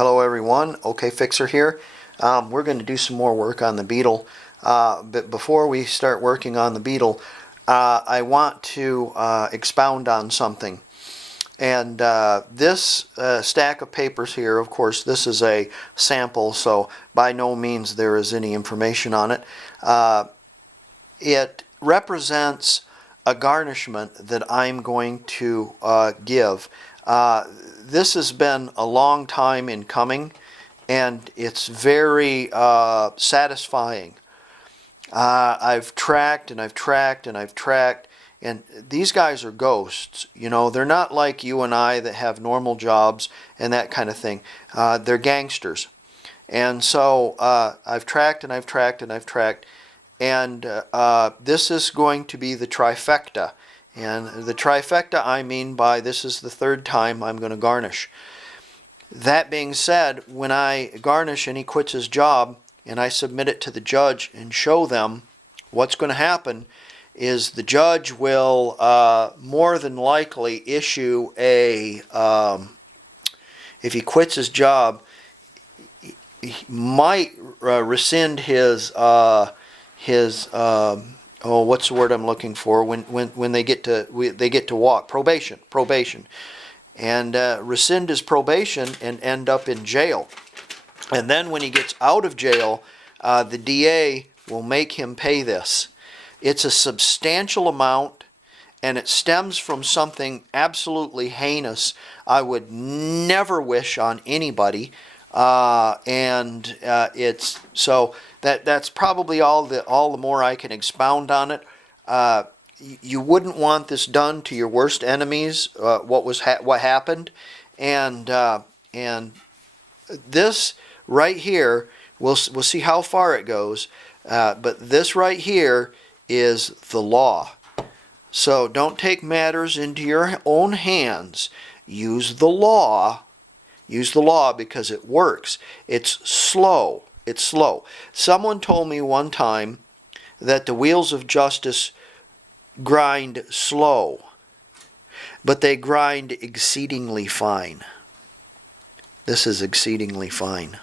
Hello everyone, OK Fixer here. We're going to do some more work on the Beetle. But before we start working on the Beetle, I want to expound on something. And this stack of papers here, of course, this is a sample, so by no means there is any information on it. It represents a garnishment that I'm going to give. This has been a long time in coming, and it's very satisfying. I've tracked and I've tracked and I've tracked, and these guys are ghosts. You know, they're not like you and I that have normal jobs and that kind of thing. They're gangsters. And so I've tracked and I've tracked and I've tracked, and this is going to be the trifecta. And the trifecta I mean by this is the third time I'm going to garnish. That being said, when I garnish and he quits his job and I submit it to the judge and show them, what's going to happen is the judge will more than likely issue a, if he quits his job, he might rescind his oh, what's the word I'm looking for? When they get to walk, probation, and rescind his probation and end up in jail. And then when he gets out of jail, the DA will make him pay this. It's a substantial amount, and it stems from something absolutely heinous I would never wish on anybody. It's so that's probably all the more I can expound on it. You wouldn't want this done to your worst enemies. What happened, and this right here, we'll see how far it goes. But this right here is the law. So don't take matters into your own hands. Use the law. Use the law because it works. It's slow. It's slow. Someone told me one time that the wheels of justice grind slow, but they grind exceedingly fine. This is exceedingly fine.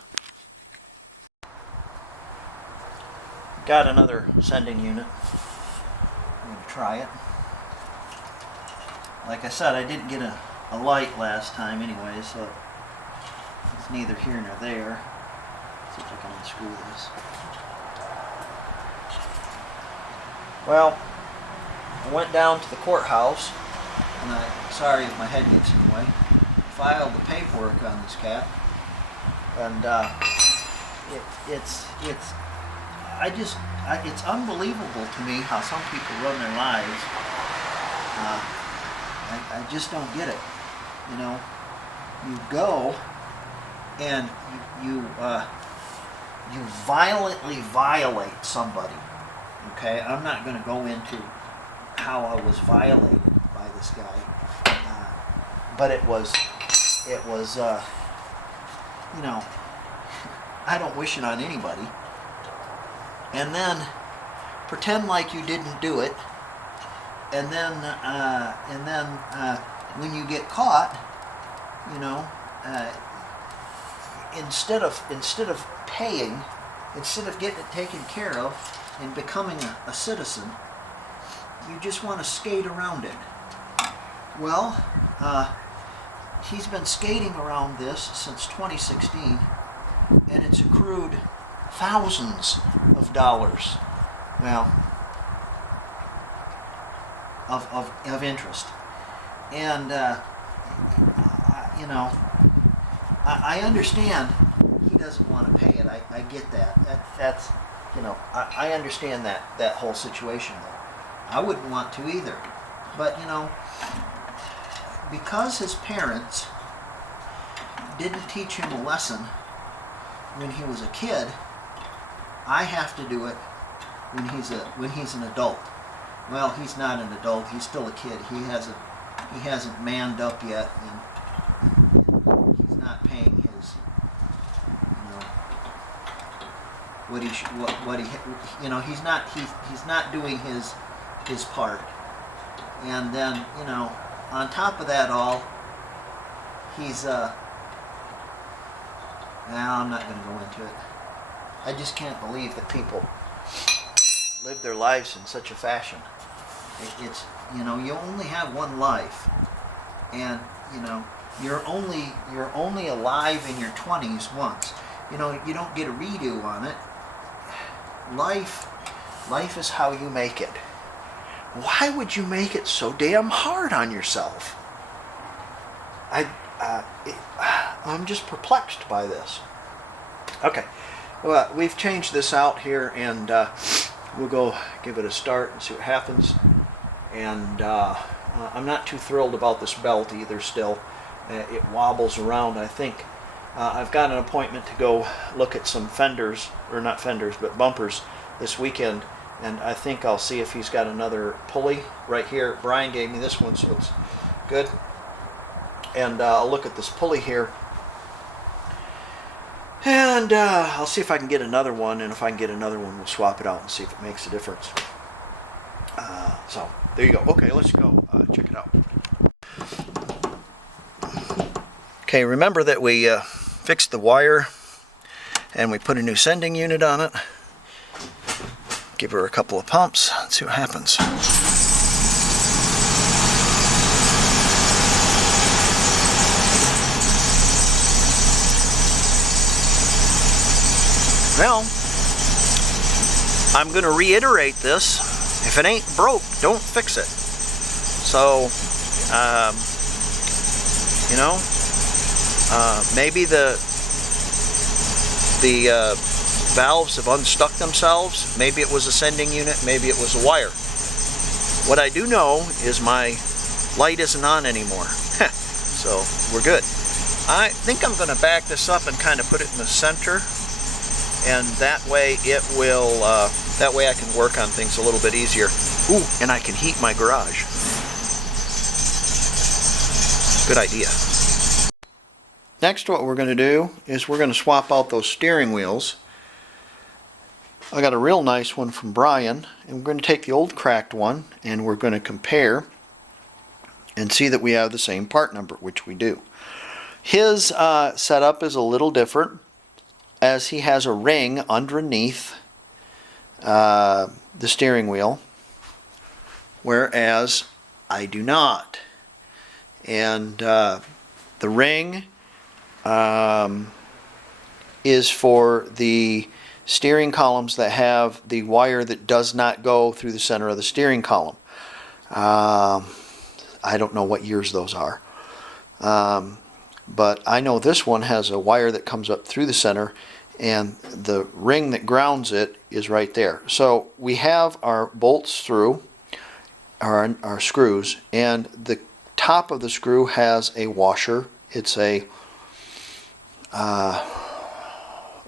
Got another sending unit. I'm going to try it. Like I said, I didn't get a light last time anyway, so it's neither here nor there. Let's see if I can unscrew this. Well, I went down to the courthouse, and sorry if my head gets in the way, filed the paperwork on this cat, and it's unbelievable to me how some people run their lives. I just don't get it. You know, you go and you violently violate somebody. Okay, I'm not going to go into how I was violated by this guy, but it was you know, I don't wish it on anybody. And then pretend like you didn't do it, and then when you get caught, you know, instead of paying, instead of getting it taken care of and becoming a citizen, you just want to skate around it. Well, he's been skating around this since 2016, and it's accrued thousands of dollars, well, of interest. And you know, I understand he doesn't want to pay it. I get that. That's you know, I understand that whole situation though. I wouldn't want to either. But you know, because his parents didn't teach him a lesson when he was a kid, I have to do it when he's an adult. Well, he's not an adult. He's still a kid. He hasn't manned up yet, and he's not paying his, you know, he's not doing his part. And then, you know, on top of that all, he's I'm not going to go into it. I just can't believe that people live their lives in such a fashion. It's, you know, you only have one life, and you know, you're only alive in your 20s once. You know, you don't get a redo on it. Life is how you make it. Why would you make it so damn hard on yourself? I'm just perplexed by this. Okay, well, we've changed this out here, and we'll go give it a start and see what happens. And I'm not too thrilled about this belt either still. It wobbles around, I think. I've got an appointment to go look at some fenders, or not fenders, but bumpers this weekend, and I think I'll see if he's got another pulley right here. Bryan gave me this one, so it's good. And I'll look at this pulley here, and I'll see if I can get another one, and if I can get another one, we'll swap it out and see if it makes a difference. So there you go. Okay, let's go check it out. Okay, remember that we fixed the wire and we put a new sending unit on it. Give her a couple of pumps and see what happens. Well, I'm going to reiterate this. If it ain't broke, don't fix it. So, you know, maybe the valves have unstuck themselves. Maybe it was a sending unit. Maybe it was a wire. What I do know is my light isn't on anymore. So we're good. I think I'm going to back this up and kind of put it in the center, and that way it will. That way I can work on things a little bit easier. Ooh, and I can heat my garage. Good idea. Next, what we're going to do is we're going to swap out those steering wheels. I got a real nice one from Bryan, and we're going to take the old cracked one and we're going to compare and see that we have the same part number, which we do. His setup is a little different, as he has a ring underneath the steering wheel, whereas I do not. And the ring is for the steering columns that have the wire that does not go through the center of the steering column. I don't know what years those are, but I know this one has a wire that comes up through the center, and the ring that grounds it is right there. So we have our bolts through, our screws, and the top of the screw has a washer. It's a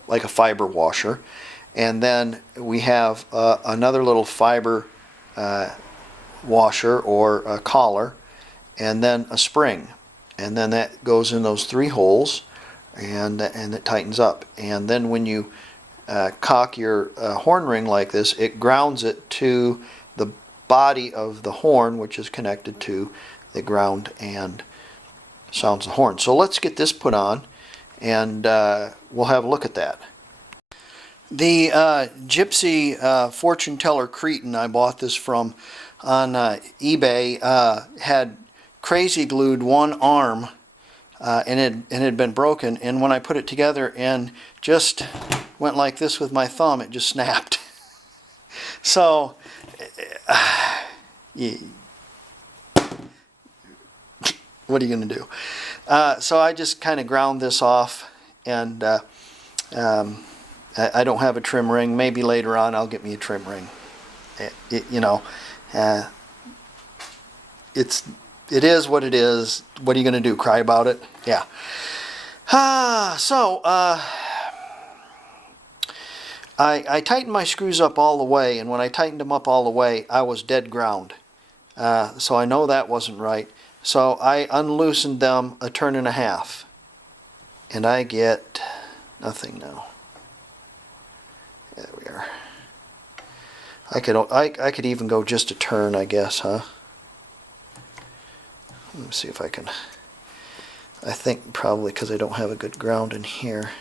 like a fiber washer, and then we have another little fiber washer or a collar, and then a spring, and then that goes in those three holes, and it tightens up. And then when you cock your horn ring like this, it grounds it to the body of the horn, which is connected to the ground and sounds the horn. So let's get this put on, and we'll have a look at that. The Gypsy Fortune Teller Cretin I bought this from on eBay had crazy glued one arm, and it had been broken, and when I put it together and just went like this with my thumb, it just snapped. So what are you going to do? So I just kind of ground this off, and I don't have a trim ring. Maybe later on I'll get me a trim ring. You know, it is what it is. What are you going to do? Cry about it? Yeah. So I tightened my screws up all the way, and when I tightened them up all the way, I was dead ground. So I know that wasn't right. So I unloosened them a turn and a half, and I get nothing now. There we are. I could even go just a turn, I guess, huh? Let me see if I can. I think probably because I don't have a good ground in here.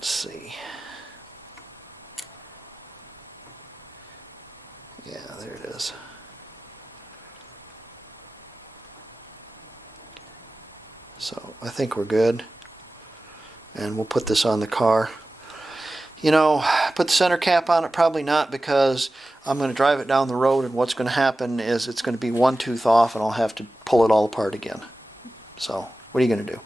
Let's see. Yeah, there it is. So I think we're good. And we'll put this on the car. You know, put the center cap on it? Probably not, because I'm going to drive it down the road, and what's going to happen is it's going to be one tooth off and I'll have to pull it all apart again. So, what are you going to do?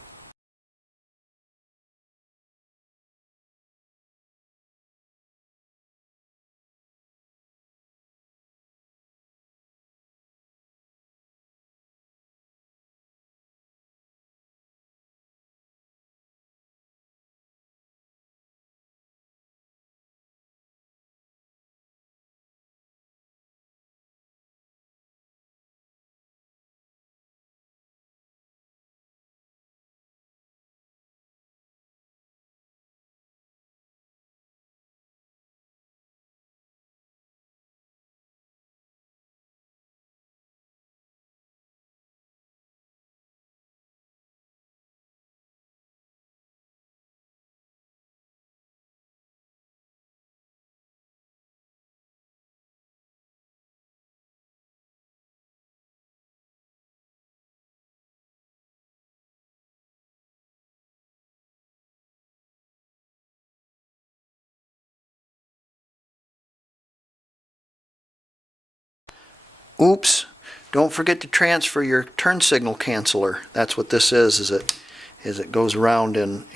Oops, don't forget to transfer your turn signal canceller. That's what this is it goes around and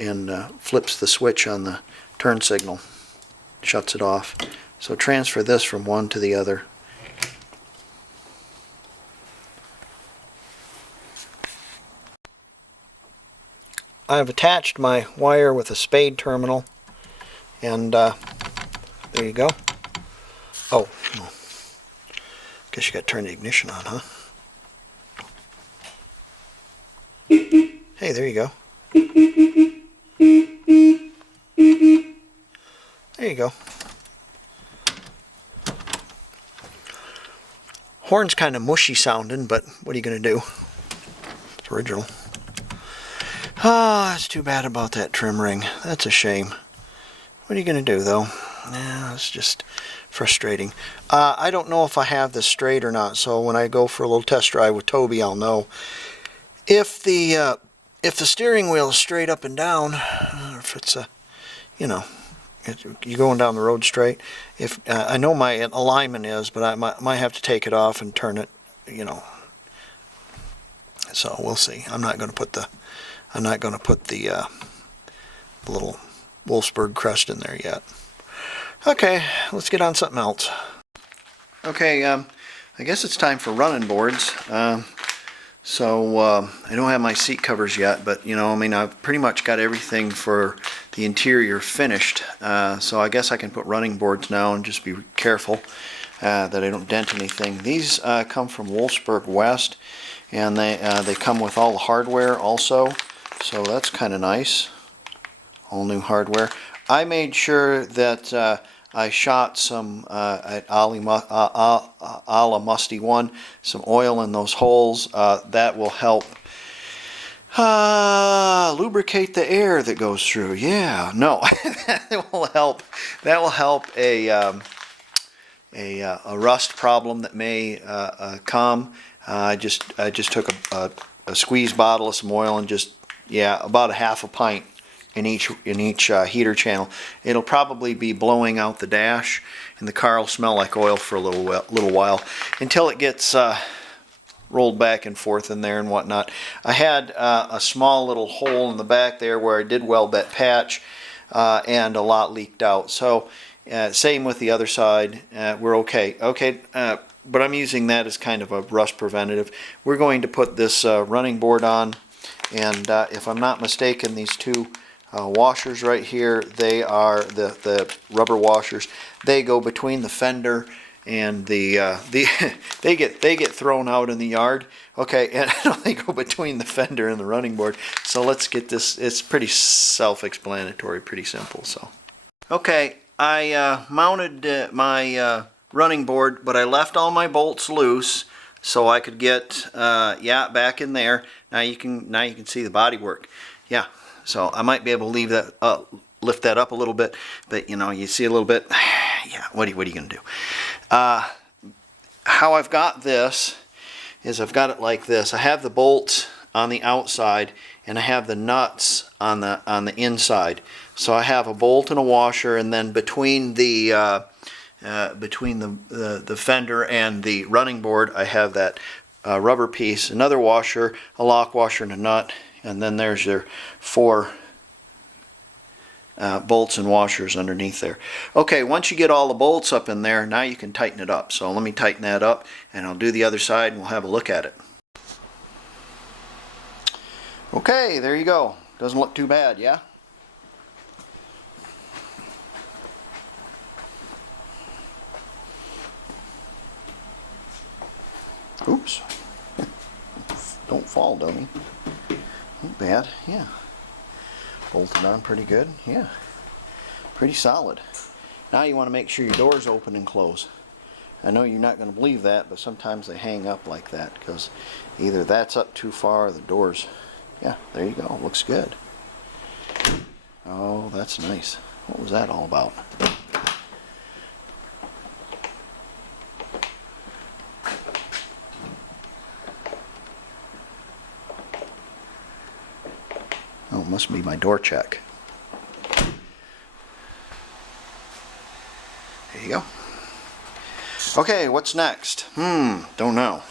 flips the switch on the turn signal, shuts it off. So transfer this from one to the other. I've attached my wire with a spade terminal, and there you go. Oh, guess you got to turn the ignition on, huh? Hey, there you go. There you go. Horn's kind of mushy sounding, but what are you going to do? It's original. Ah, that's too bad about that trim ring. That's a shame. What are you going to do, though? Yeah, it's just frustrating. I don't know if I have this straight or not, so when I go for a little test drive with Toby, I'll know. If the steering wheel is straight up and down, or if it's you're going down the road straight. If I know my alignment is, but I might have to take it off and turn it, So we'll see. I'm not going to put the little Wolfsburg crest in there yet. Okay, let's get on something else. Okay, I guess it's time for running boards. So I don't have my seat covers yet, but I've pretty much got everything for the interior finished. So I guess I can put running boards now and just be careful that I don't dent anything. These come from Wolfsburg West, and they come with all the hardware also. So that's kind of nice. All new hardware. I made sure that I shot some at a la Musty One, some oil in those holes. That will help lubricate the air that goes through. Yeah, no, that will help. That will help a rust problem that may come. I just took a squeeze bottle of some oil and just about a half a pint in each heater channel. It'll probably be blowing out the dash, and the car will smell like oil for a little while until it gets rolled back and forth in there and whatnot. I had a small little hole in the back there where I did weld that patch, and a lot leaked out. So same with the other side. We're okay. But I'm using that as kind of a rust preventative. We're going to put this running board on, and if I'm not mistaken, these two washers right here, they are the rubber washers. They go between the fender and they get thrown out in the yard. Okay, and they go between the fender and the running board. So let's get this. It's pretty self-explanatory, pretty simple. So okay, I mounted my running board, but I left all my bolts loose so I could get back in there. Now you can see the body work. Yeah. So I might be able to leave that lift that up a little bit, but you know, you see a little bit. Yeah, what are you gonna do? How I've got this is I've got it like this. I have the bolts on the outside and I have the nuts on the inside. So I have a bolt and a washer, and then between the fender and the running board I have that rubber piece, another washer, a lock washer, and a nut, and then there's your 4 bolts and washers underneath there. Okay, once you get all the bolts up in there, now you can tighten it up. So let me tighten that up and I'll do the other side and we'll have a look at it. Okay, there you go. Doesn't look too bad, yeah? Oops. Don't fall, dummy. Not bad, yeah. Bolted on pretty good, yeah. Pretty solid. Now you want to make sure your doors open and close. I know you're not going to believe that, but sometimes they hang up like that because either that's up too far or the doors. Yeah, there you go. Looks good. Oh, that's nice. What was that all about? Oh, must be my door check. There you go. Okay, what's next? Don't know.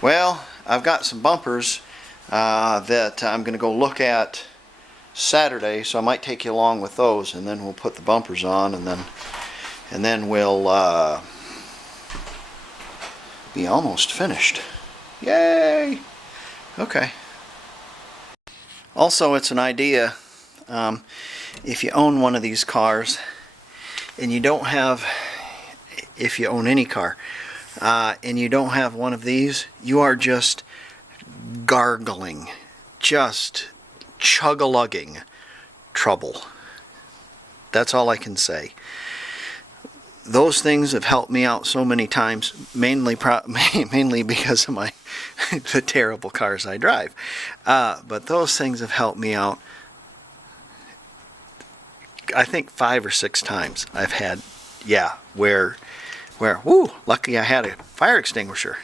Well, I've got some bumpers that I'm going to go look at Saturday, so I might take you along with those, and then we'll put the bumpers on, and then we'll be almost finished. Yay! Okay. Also, it's an idea, if you own one of these cars and you don't have, if you own any car and you don't have one of these, you are just gargling, just chug-a-lugging trouble. That's all I can say. Those things have helped me out so many times, mainly because of the terrible cars I drive. But those things have helped me out, I think 5 or 6 times. I've had, where, whoo, lucky I had a fire extinguisher.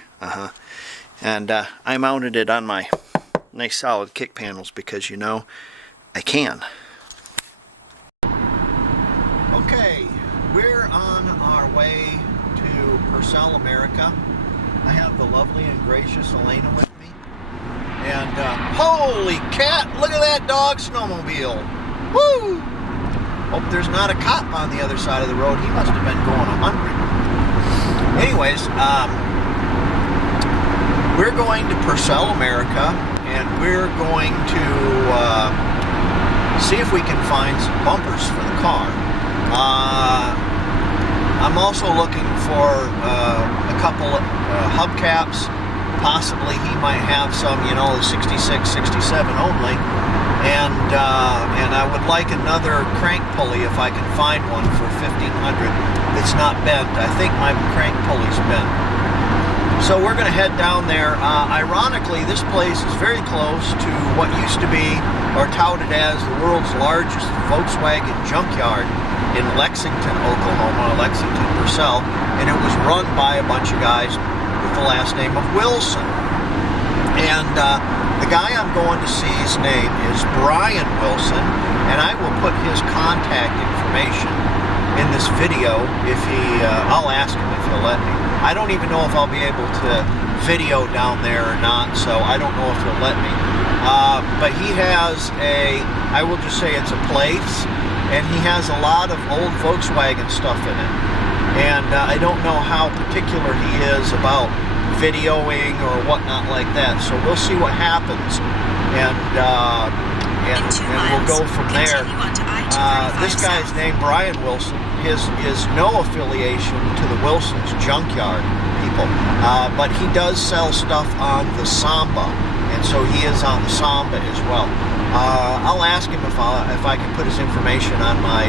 And I mounted it on my nice solid kick panels because, you know, I can. Okay, we're on our way to Purcell, America. I have the lovely and gracious Elena with me. And holy cat, look at that dog snowmobile. Woo! Hope there's not a cop on the other side of the road. He must have been going 100. Anyways, we're going to Purcell, America, and we're going to see if we can find some bumpers for the car. I'm also looking for a couple of hubcaps. Possibly he might have some, you know, 66, 67 only. And I would like another crank pulley if I can find one for $1,500 that's not bent. I think my crank pulley's bent. So we're going to head down there. Ironically, this place is very close to what used to be, or touted as, the world's largest Volkswagen junkyard in Lexington, Oklahoma, Lexington, Purcell, and it was run by a bunch of guys with the last name of Wilson. And the guy I'm going to see's name is Bryan Wilson, and I will put his contact information in this video if I'll ask him if he'll let me. I don't even know if I'll be able to video down there or not, so I don't know if he'll let me. But he has I will just say it's a place, and he has a lot of old Volkswagen stuff in it. And I don't know how particular he is about videoing or whatnot like that, so we'll see what happens, and we'll go from there. This guy's name, Bryan Wilson, is no affiliation to the Wilsons junkyard people, but he does sell stuff on the Samba, and so he is on the Samba as well. I'll ask him if I can put his information on my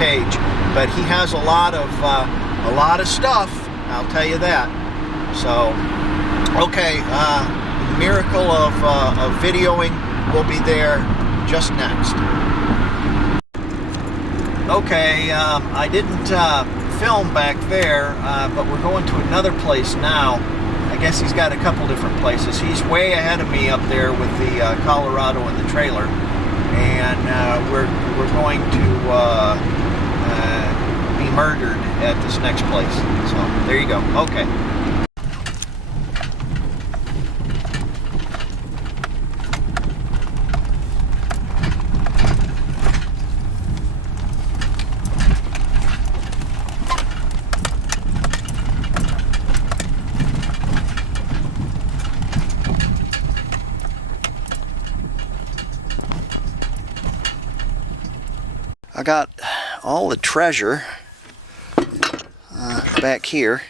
page, but he has a lot of stuff, I'll tell you that. So, okay, the miracle of videoing will be there just next. Okay, I didn't film back there, but we're going to another place now. I guess he's got a couple different places. He's way ahead of me up there with the Colorado and the trailer, and we're going to be murdered at this next place. So there you go. Okay. I got all the treasure back here.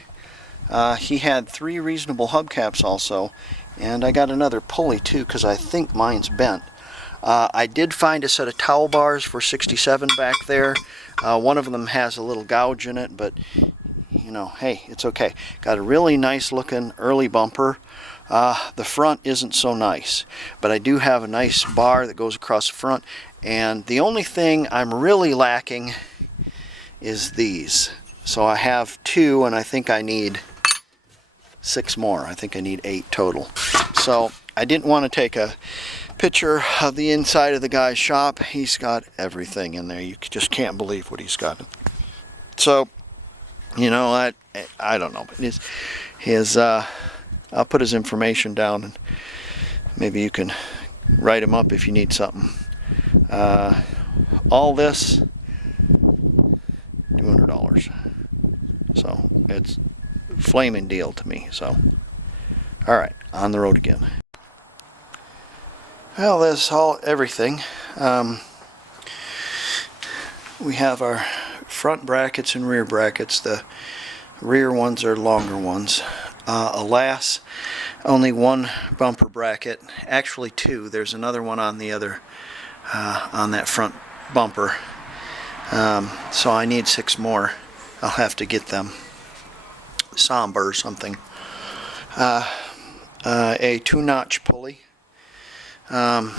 He had 3 reasonable hubcaps also, and I got another pulley too because I think mine's bent. I did find a set of towel bars for 67 back there. One of them has a little gouge in it, but you know, hey, it's okay. Got a really nice looking early bumper. The front isn't so nice, but I do have a nice bar that goes across the front, and the only thing I'm really lacking is these. So I have 2, and I think I need 6 more. I think I need 8 total. So I didn't want to take a picture of the inside of the guy's shop. He's got everything in there. You just can't believe what he's got. So, you know, I don't know, but I'll put his information down, and maybe you can write him up if you need something. All this, $200. So it's a flaming deal to me. So, all right, on the road again. Well, that's everything. We have our front brackets and rear brackets. The rear ones are longer ones. Alas, only 1 bumper bracket, actually 2. There's another one on the other, on that front bumper. So I need 6 more. I'll have to get them. Somber or something. A 2-notch pulley. 2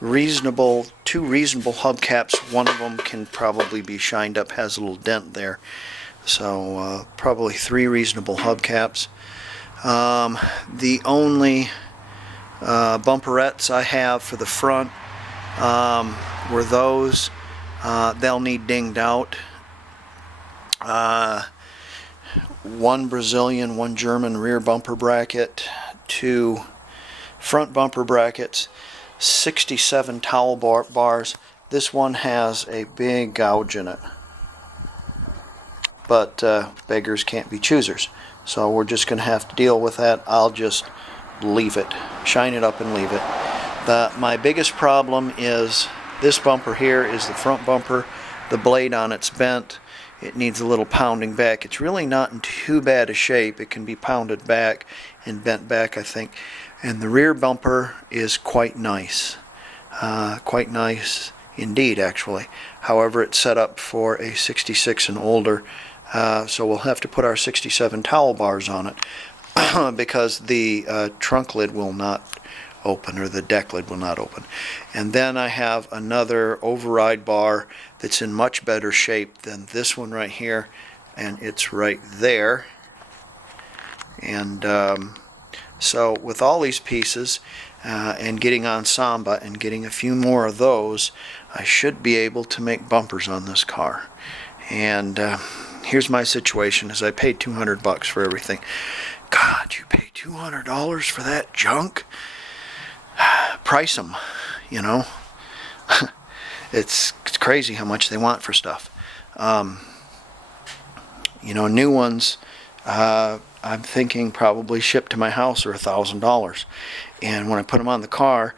reasonable hubcaps. One of them can probably be shined up, has a little dent there. So probably 3 reasonable hubcaps. The only bumperettes I have for the front were those. They'll need dinged out. 1 Brazilian, 1 German rear bumper bracket, 2 front bumper brackets, 67 towel bars. This one has a big gouge in it, but beggars can't be choosers, so we're just going to have to deal with that. I'll just leave it, shine it up and leave it. My biggest problem is this bumper here is the front bumper. The blade on it's bent. It needs a little pounding back. It's really not in too bad a shape. It can be pounded back and bent back, I think. And the rear bumper is quite nice. Quite nice indeed, actually. However, it's set up for a 66 and older, so we'll have to put our 67 towel bars on it because the trunk lid will not open, or the deck lid will not open. And then I have another override bar that's in much better shape than this one right here, and it's right there. And so with all these pieces and getting on Samba and getting a few more of those, I should be able to make bumpers on this car. And here's my situation: is I paid $200 for everything. God, you pay $200 for that junk? Price them, you know. It's crazy how much they want for stuff. You know, new ones, I'm thinking probably shipped to my house are $1,000. And when I put them on the car,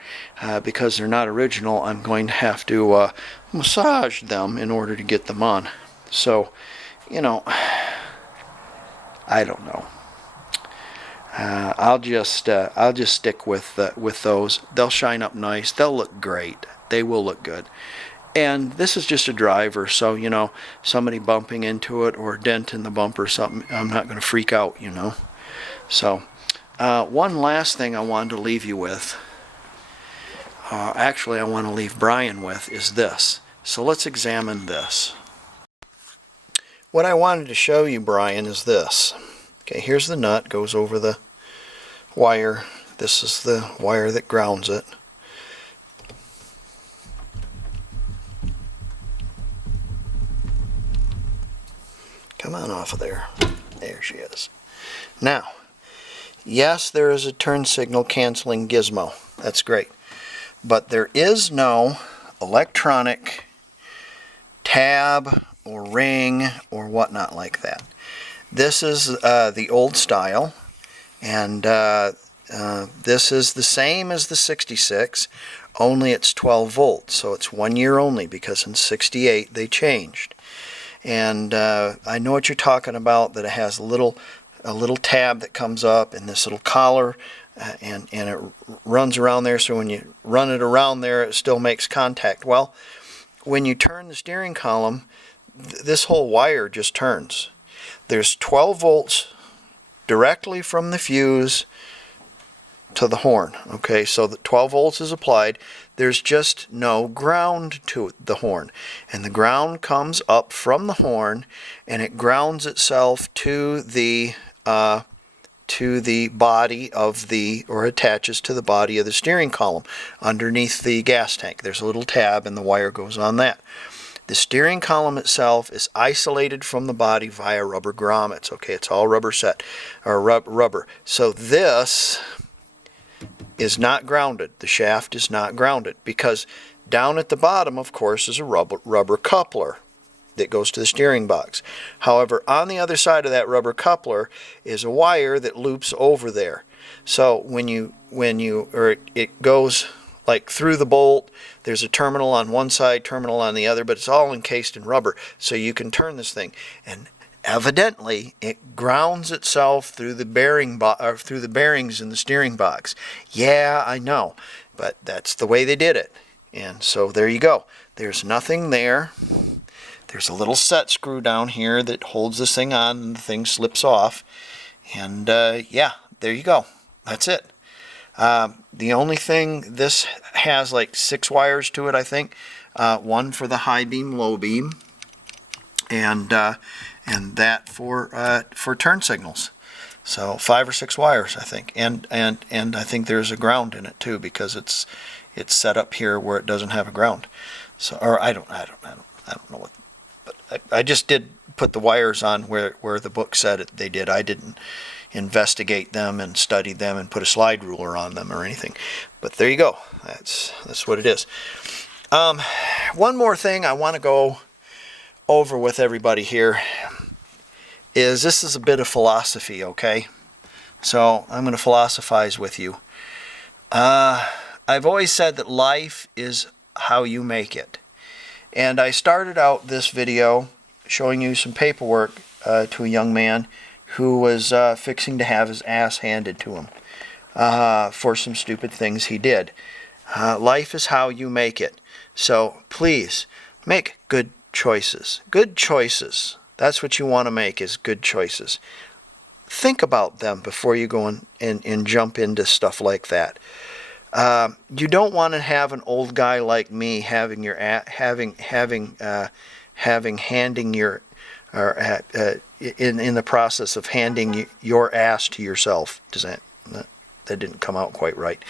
because they're not original, I'm going to have to massage them in order to get them on. So, you know, I don't know. I'll just stick with those. They'll shine up nice. They'll look great. They will look good. And this is just a driver, so you know, somebody bumping into it or a dent in the bumper or something, I'm not going to freak out, you know. So, one last thing I wanted to leave you with. Actually, I want to leave Bryan with is this. So let's examine this. What I wanted to show you, Bryan, is this. Okay, here's the nut, goes over the wire. This is the wire that grounds it. Come on off of there. There she is. Now, yes, there is a turn signal canceling gizmo. That's great. But there is no electronic tab or ring or whatnot like that. This is the old style, and this is the same as the 66, only it's 12 volts, so it's 1 year only, because in 68 they changed. And I know what you're talking about, that it has a little tab that comes up and this little collar, and it runs around there, so when you run it around there it still makes contact. Well, when you turn the steering column, this whole wire just turns. There's 12 volts directly from the fuse to the horn. Okay, so the 12 volts is applied. There's just no ground to the horn, and the ground comes up from the horn, and it grounds itself to the body of the, or attaches to the body of the steering column underneath the gas tank. There's a little tab, and the wire goes on that. The steering column itself is isolated from the body via rubber grommets. Okay, it's all rubber set, or rubber. So this is not grounded. The shaft is not grounded, because down at the bottom, of course, is a rubber coupler that goes to the steering box. However, on the other side of that rubber coupler is a wire that loops over there. So it goes like through the bolt. There's a terminal on one side, terminal on the other, but it's all encased in rubber, so you can turn this thing. And evidently, it grounds itself through the through the bearings in the steering box. Yeah, I know, but that's the way they did it. And so there you go. There's nothing there. There's a little set screw down here that holds this thing on, and the thing slips off. And yeah, there you go. That's it. The only thing, this has like 6 wires to it, I think. One for the high beam, low beam, and that for turn signals. So 5 or 6 wires, I think, and I think there's a ground in it too, because it's set up here where it doesn't have a ground. So, or I don't know what, but I just did put the wires on where the book said they did. I didn't investigate them and study them and put a slide ruler on them or anything. But there you go. That's what it is. One more thing I want to go over with everybody here is, this is a bit of philosophy, okay? So I'm going to philosophize with you. I've always said that life is how you make it. And I started out this video showing you some paperwork to a young man who was fixing to have his ass handed to him for some stupid things he did. Life is how you make it. So please, make good choices. Good choices. That's what you want to make, is good choices. Think about them before you go and jump into stuff like that. You don't want to have an old guy like me handing your in the process of handing your ass to yourself. Does that didn't come out quite right.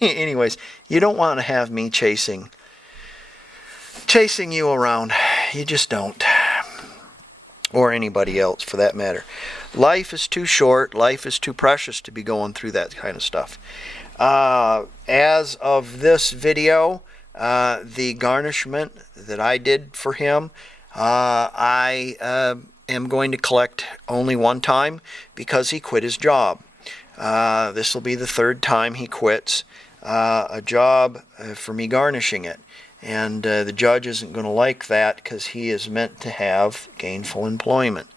Anyways, you don't want to have me chasing you around. You just don't. Or anybody else for that matter. Life is too short, life is too precious to be going through that kind of stuff. As of this video, the garnishment that I did for him, I am going to collect only one time, because he quit his job. This will be the 3rd time he quits a job for me garnishing it. And the judge isn't going to like that, because he is meant to have gainful employment,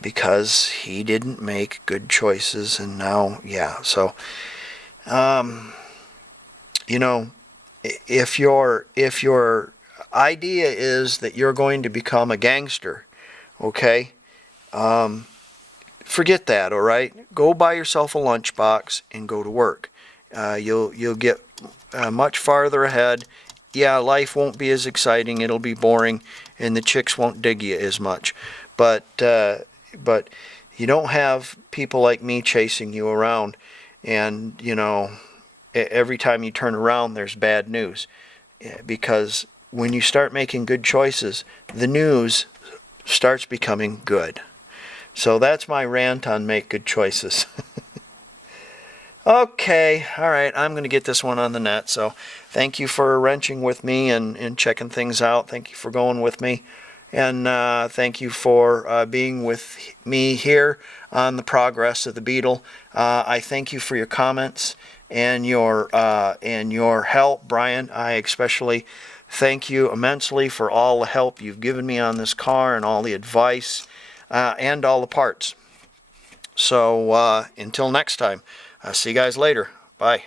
because he didn't make good choices. And now, yeah, so you know, if your idea is that you're going to become a gangster, okay, forget that. All right, go buy yourself a lunchbox and go to work. You'll get much farther ahead yeah, life won't be as exciting. It'll be boring, and the chicks won't dig you as much. But you don't have people like me chasing you around, and every time you turn around, there's bad news. Because when you start making good choices, the news starts becoming good. So that's my rant on make good choices. Okay, all right, I'm going to get this one on the net. So thank you for wrenching with me and checking things out. Thank you for going with me. And thank you for being with me here on the progress of the Beetle. I thank you for your comments and your help, Bryan. I especially thank you immensely for all the help you've given me on this car and all the advice and all the parts. So until next time, see you guys later. Bye.